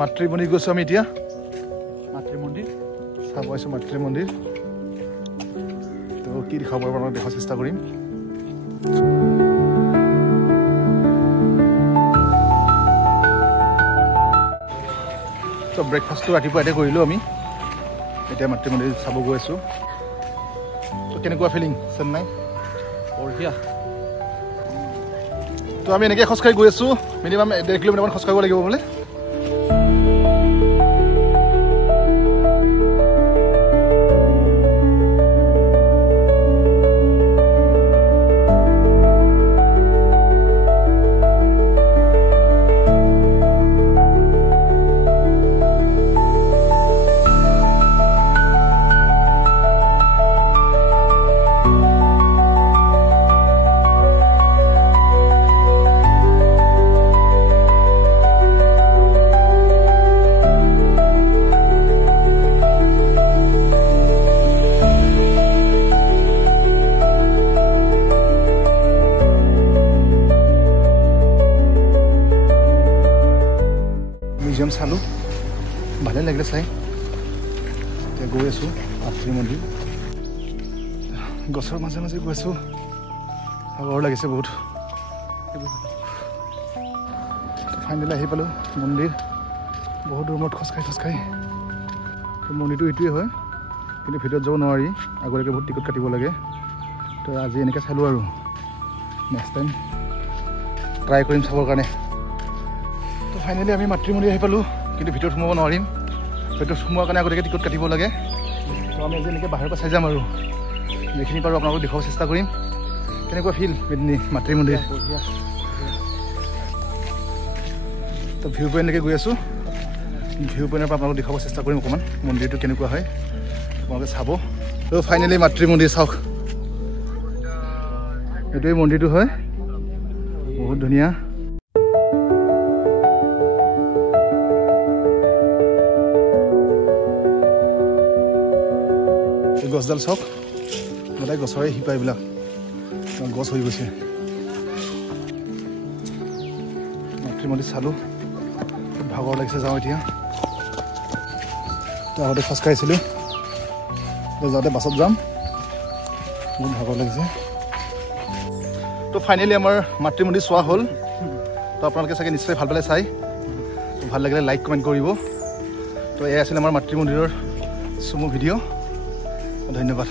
মাতৃ মন্দিৰ গৈছোঁ আমি এতিয়া মাতৃ মন্দিৰ চাব আহিছোঁ মাতৃ মন্দিৰ তো কি দেখাব আপোনাক দেখাৰ চেষ্টা কৰিম তো ব্ৰেকফাষ্টটো ৰাতিপুৱা এতিয়া কৰিলোঁ আমি এতিয়া মাতৃ মন্দিৰ চাব গৈ আছোঁ তো কেনেকুৱা ফিলিং চেন্নাই বঢ়িয়া তো আমি এনেকৈ খোজকাঢ়ি গৈ আছোঁ মিনিমাম 1.5 কিলোমিটাৰমান খোজকাঢ়িব লাগিব বোলে মিউজিয়াম চালোঁ ভালে লাগিলে চাই এতিয়া গৈ আছোঁ মাতৃ মন্দিৰ গছৰ মাজে মাজে গৈ আছোঁ ভাগৰ লাগিছে বহুত ফাইনেলি আহি পালোঁ মন্দিৰ বহুত দূৰ মূৰত খোজকাঢ়ি মন্দিৰটো এইটোৱে হয় কিন্তু ভিতৰত যাব নোৱাৰি আগলৈকে বহুত টিকট কাটিব লাগে তো আজি এনেকৈ চালোঁ আৰু নেক্সট টাইম ট্ৰাই কৰিম চাবৰ কাৰণে তো ফাইনেলি আমি মাতৃ মন্দিৰ আহি পালোঁ কিন্তু ভিতৰত সোমাব নোৱাৰিম ভিতৰত সোমোৱাৰ কাৰণে আগতীয়াকৈ টিকট কাটিব লাগে তো আমি আজি এনেকৈ বাহিৰৰ পৰা চাই যাম আৰু যিখিনি পাৰোঁ আপোনালোকক দেখুৱাব চেষ্টা কৰিম কেনেকুৱা ফিল মেদিনী মাতৃ মন্দিৰ তো ভিউ পইণ্ট এনেকৈ গৈ আছোঁ ভিউ পইণ্টৰ পৰা আপোনালোকক দেখুৱাব চেষ্টা কৰিম অকণমান মন্দিৰটো কেনেকুৱা হয় আপোনালোকে চাব তো ফাইনেলি মাতৃ মন্দিৰ চাওক এইটোৱেই মন্দিৰটো হয় বহুত ধুনীয়া গছডাল চাওক সদায় গছৰে শিপা এইবিলাক গছ হৈ গৈছে মাতৃ মন্দিৰ চালোঁ খুব ভাগৰ লাগিছে যাওঁ এতিয়া তো আগতে খোজকাঢ়িছিলোঁ যাওঁতে বাছত যাম বহুত ভাগৰ লাগিছে তো ফাইনেলি আমাৰ মাতৃ মন্দিৰ চোৱা হ'ল তো আপোনালোকে চাগে নিশ্চয় ভাল পালে চাই তো ভাল লাগিলে লাইক কমেণ্ট কৰিব তো এয়া আছিল আমাৰ মাতৃ মন্দিৰৰ চুমু ভিডিঅ' ধন্যবাদ